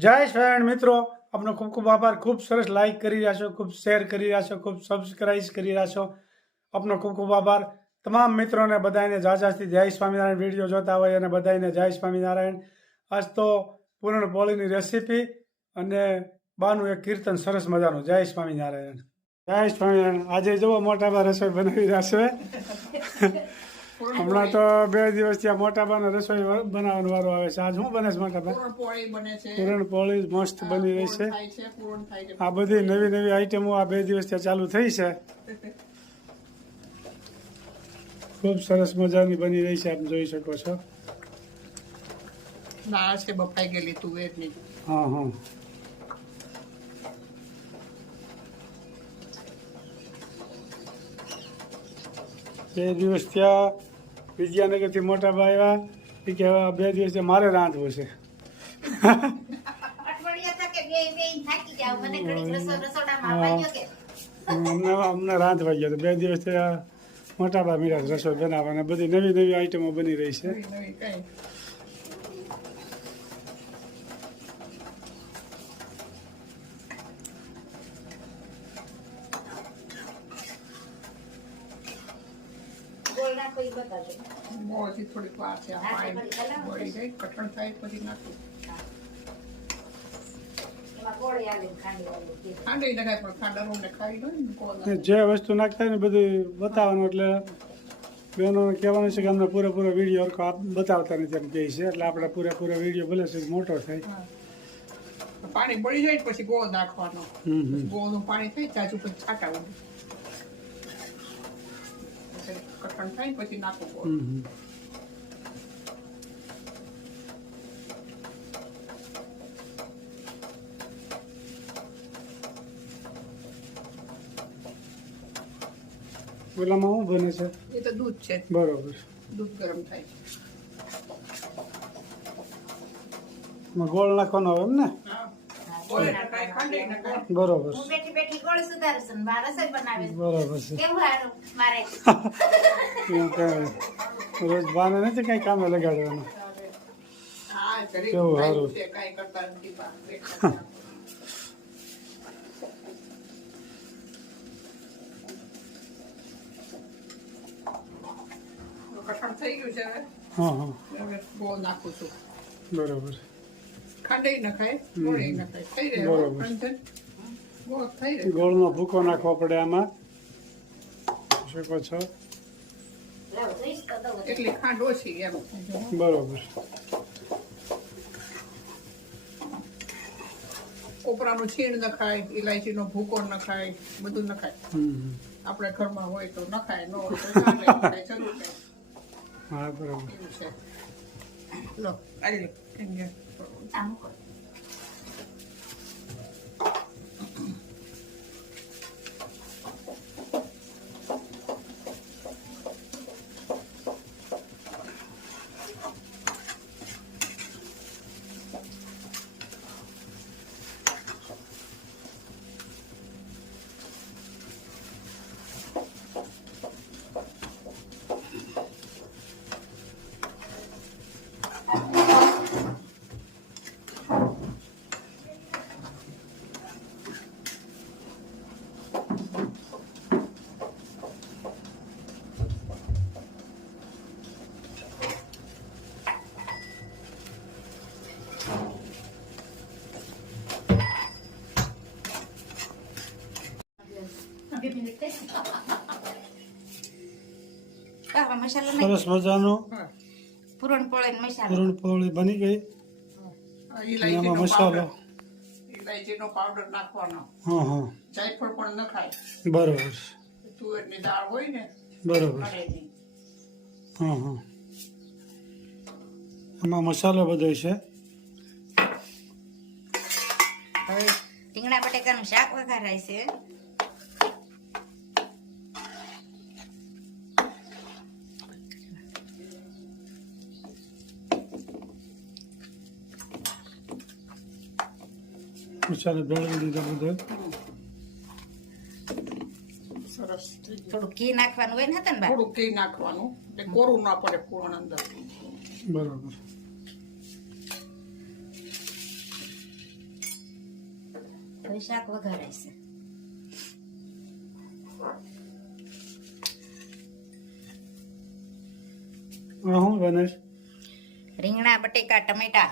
જય સ્વામિનારાયણ મિત્રો. આપનો ખૂબ ખૂબ આભાર. ખૂબ સરસ લાઈક કરી રહ્યા છો, ખૂબ શેર કરી રહ્યા છો, ખૂબ સબસ્ક્રાઇબ કરી રહ્યા છો. આપનો ખૂબ ખૂબ આભાર. તમામ મિત્રોને બધાને જાજાથી જય સ્વામિનારાયણ વીડિયો જોતા હોય અને બધાને જય સ્વામિનારાયણ. આજ તો પૂરણ પોળીની રેસીપી અને બાનું એક કીર્તન સરસ મજાનું. જય સ્વામિનારાયણ. જય સ્વામિનારાયણ. આજે જુઓ મોટા રસોઈ બનાવી રહ્યા છે. હમણાં તો બે દિવસથી આ મોટા બાને રસોઈ બનાવવાનો વારો આવે છે. આજ શું બને છે મોટાભાઈ પૂરણ પોળી મસ્ત બની રહી છે. આ બધી નવી નવી આઈટમો આ બે દિવસથી ચાલુ થઈ છે. ખૂબ સરસ મજાની બની રહી છે આપ જોઈ શકો છો. દાળ છે બફાઈ ગયેલી તુવેરની હા હા. બે દિવસ ત્યાં વિદ્યાનગરથી મોટા ભાઈ આવ્યા. એ કે બે દિવસથી મારે રાંધવું છે. અઠવાડિયા તકે બે બે થાકી જાવ મને ઘડીક રસો રસોડામાં આવવા દ્યો કે. અમને અમને રાંધવા ગયા બે દિવસથી આ મોટા ભાઈ મીરા રસોઈ બનાવવાના. બધી નવી નવી આઈટમો બની રહી છે નવી નવી કઈ ગોળ નાખો ઈ બતાવજો મોળથી થોડીક વાર છે આ પાણી બળી જાય કઠણ થાય પછી નાખું. જે વસ્તુ નાખતા ને બધું બતાવવાનું એટલે બહેનોને કહેવાનું છે કે અમને પૂરેપૂરો વીડિયો હરખો બતાવતા નથી એમ કહે છે એટલે આપણે પૂરેપૂરો વીડિયો ભલે છે મોટો થાય. પાણી બળી જાય પછી ગોળ નાખવાનો. હમ હમ. ગોળનું પાણી થાય ત્યાં પછી છાંટા કટણ કઠણ થાય પછી નાખવું ગોળ. ઓલામાં શું બને છે. એ તો દૂધ છે. બરોબર. દૂધ ગરમ થાય છે. ગોળ નાખવાનો આવે એમ ને? બરોબર. છું રોજ બાને નથી કઈ કામે લગાડવાનું. કેવું સારું. છે કાંઈ કરતા નથી બા બેઠા છે. કઠણ થઈ ગયું છે હા હા. હવે બહુ નાખું છું. બરોબર. ખાંડે નખાય ગોળે નખાય. થઈ રહે બરોબર. થઈ રહે. ગોળનો ભૂકો નાખવો પડે આમાં. શકો છો? એટલી ખાંડ ઓછી એમ. બરોબર. કોપરાનું છીણ નખાય ઇલાયચીનો ભૂકો નખાય બધું નખાય. આપણે ઘરમાં હોય તો નખાય ન હોય તો ચાલે, જરૂર નહીં હા બરોબર. લો આવી લો. અહીંયા. કે આમ બે સરસ મજાનો પૂરણપોળી ને મસાલો. પૂરણપોળી બની ગઈ. મસાલો. ઇલાયચીનો પાવડર નાખવાનો. હા હા. જાયફળ પણ નખાય બરોબર તુવેરની દાળ હોય ને બરોબર હા હા. આમાં મસાલો બધો છે. હવે રીંગણા બટેકાનું શાક વઘારાય છે. મસાલો ભેળવી દીધા બધો સરસ થોડું ઘી નાખવાનું હોય ને હતા ને થોડું ઘી નાખવાનું. એટલે કોરું ના પડે પૂરણ અંદર. બરોબર. હવે શાક વઘારાય છે. શું બને રીંગણા બટેકા ટમેટા.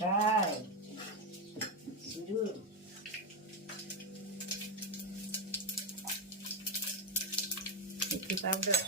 એ તો હા બરોબર છે. રાઈ જીરું મીઠી powder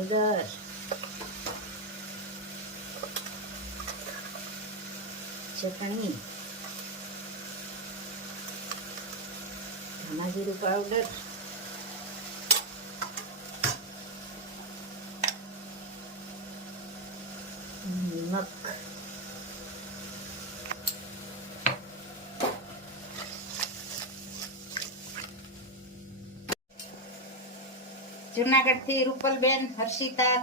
હળદર ચટણી ધાણા જીરું પાવડર નમક જુનાગઢથી રૂપલબેન, હર્ષિતા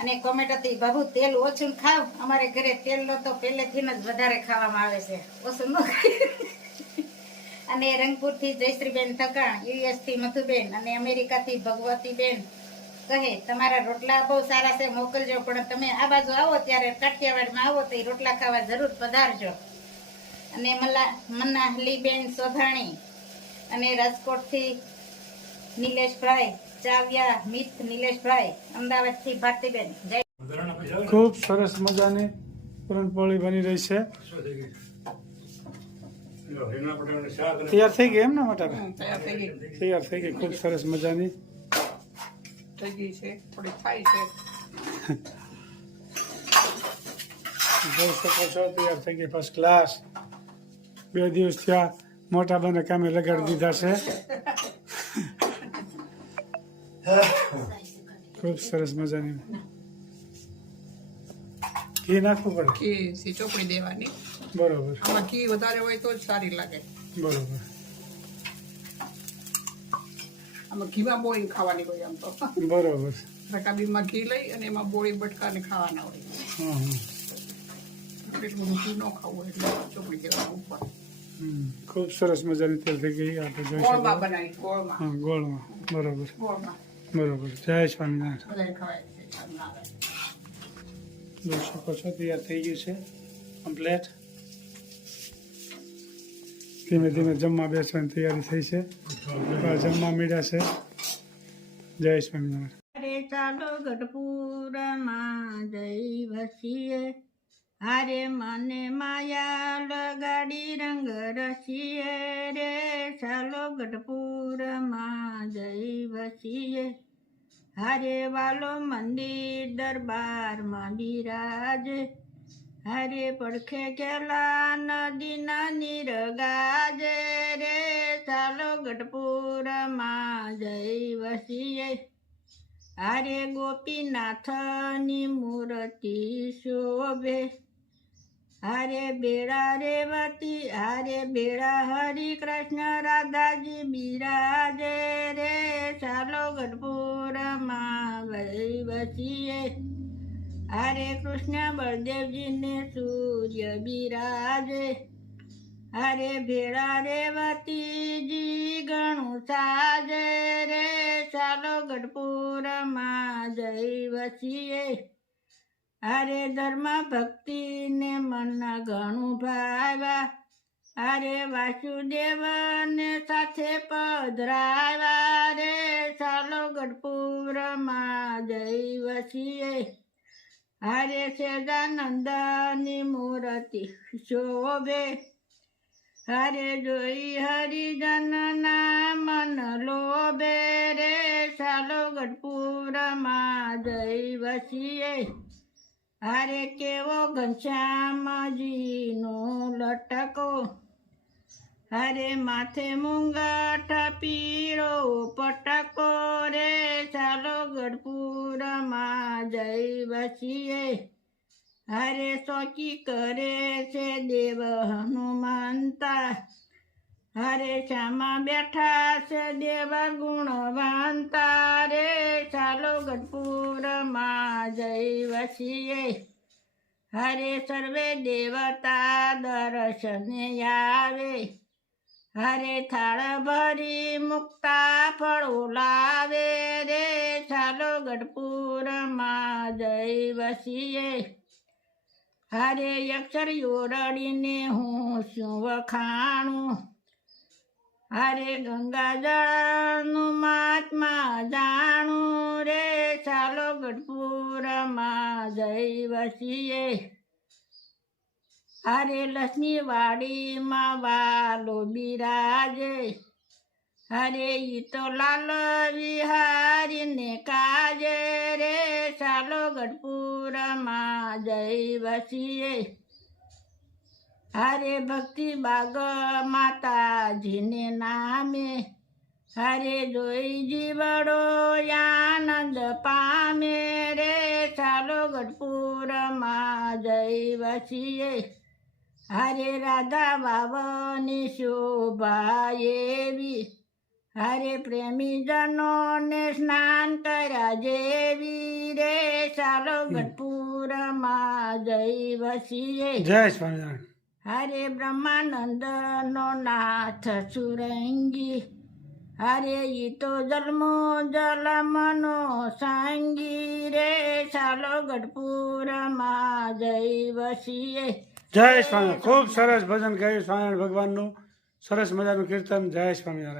અને કોમેન્ટ હતી બાબુ, તેલ ઓછું ખાવ. અમારે ઘરે તેલ નો તો પહેલેથી જ વધારે ખાવામાં આવે છે. ઓછું ન અને રંગપુરથી જયશ્રીબેન થકાણ યુએસથી મધુબેન અને અમેરિકાથી ભગવતીબેન કહે, તમારા રોટલા બહુ સારા છે, મોકલજો, પણ તમે આ બાજુ આવો ત્યારે કાઠિયાવાડમાં આવો તો રોટલા ખાવા જરૂર પધારજો. અને મલા, મનાહલીબેન સોધાણી અને રાજકોટથી નિલેશભાઈ ચાવ્યા મિત નિલેશભાઈ અમદાવાદથી ભારતીબેન. જય ખૂબ સરસ મજાની પૂરણપોળી બની રહી છે. તૈયાર થઈ ગઈ એમ ને મોટા તૈયાર થઈ ગઈ. ખૂબ સરસ મજાની. થઈ ગઈ છે થોડી થાય છે. જોઈ શકો છો તૈયાર થઈ ગઈ ફર્સ્ટ ક્લાસ બે દિવસ થયા મોટા બને કામે લગાડી દીધા છે. ખૂબ સરસ મજાની. ઘી નાખવું પડે? ઘી ચોપડી દેવાની. બરોબર. આમાં ઘી વધારે હોય તો જ સારી લાગે. બરોબર. આમાં ઘીમાં બોળી ખાવાની હોય આમ તો. બરોબર. રકાબીમાં ઘી લઈ અને એમાં બોળી બટકાને ખાવાના હોય. એટલું બધું ઘી ન ખાવું હોય એટલે ચોપડી દેવાનું ઉપર. ખૂબ સરસ મજાની તેલ થઈ ગઈ. આપણે જોઈ ગોળમાં બનાવી ગોળમાં. હા ગોળમાં. બરોબર. ગોળમાં. બરોબર. જય સ્વામિનારાયણ. જોઈ શકો છો તૈયાર થઈ ગયું છે કમ્પ્લેટ. ધીમે ધીમે જમવા બેસવાની તૈયારી થઈ છે. જમવા મીડા છે. જય સ્વામિનારાયણ. ચાલો ગઢપુરમાં જઈ વસીએ. હારે મને માયા લગાડી રંગ રસીએ. રે ચાલો ગઢપુરમાં જઈ વસીએ. હારે વાલો મંદિર દરબારમાં બિરાજે હારે પડખે કેલા નદીના નિરગાજે રે. ચાલો ગઢપુરમાં જઈ વસીએ. હરે ગોપીનાથની મૂર્તિ શોભે. હરે બેડા રેવતી, હરે બેડા હરિ કૃષ્ણ રાધાજી બિરાજે રે. ચાલો ગઢપુરમાં વહી વસીએ. હારે કૃષ્ણ, બળદેવજીને સૂર્ય બિરાજે. હરે ભેળા રેવતીજી ઘણું સાજે રે. ચાલો ગઢપુરમાં જઈ વસીએ. હરે ધર્મ ભક્તિને મન ઘણું ભાવ્યા. અરે વાસુદેવને સાથે પધરાવા રે, ચાલો ગઢપુરમાં જઈ વસીએ. હરે સેદાનંદની મૂર્તિ શોભે. હરે જોઈ હરિજનના મન લોભે રે, ચાલો ગઢપુરમાં જઈ વસીએ. હરે કેવો ઘનશ્યામજીનો લટકો. હરે માથે મુંગાટ પીળો પટકો રે, ચાલો ગઢપુરમાં જઈ વસીએ. હરે સોકી કરે છે દેવ હનુમાનતા. હરે શ્યામા બેઠા છે દેવ ગુણવાનતા રે, ચાલો ગઢપુરમાં જઈ વસીએ. હરે સર્વે દેવતા દર્શને આવે. હરે થાળ ભરી મુક્તા ફળો લાવે રે ચાલો ગઢપુરમાં જઈ વસીએ. હરે અક્ષર યોરડીને હું શું વખાણું? હરે ગંગાજળનું મહાત્મા જાણું રે ચાલો ગઢપુરમાં જઈ વસીએ. હરે લક્ષ્મી વાડીમાં વાલો બિરાજે. હરે ઈ તો લાલ વિહારીને કાજે રે. ચાલો ગઢપુરમાં જઈ વસીએ. હરે ભક્તિ બાગ માતાજીને નામે. હરે જોઈ જીવડો આનંદ પામે રે. ચાલો ગઢપુરમાં જઈ વસીએ. હરે રાધા બાબની શોભા એવી હરે પ્રેમી જનોને સ્નાન કર્યા જેવી રે. ચાલો ગઢપુરમાં જઈ વસીએ. જય સ્વામિનારાયણ. હરે બ્રહ્માનંદ નો નાથ સુરંગી. હરે ઈ તો જન્મો જલમનો સંગી રે. ચાલો ગઢપુરમાં જઈ વસીએ. જય સ્વામી. ખૂબ સરસ ભજન ગાયું સ્વામિનારાયણ ભગવાનનું. સરસ મજાનું કીર્તન. જય સ્વામિનારાયણ.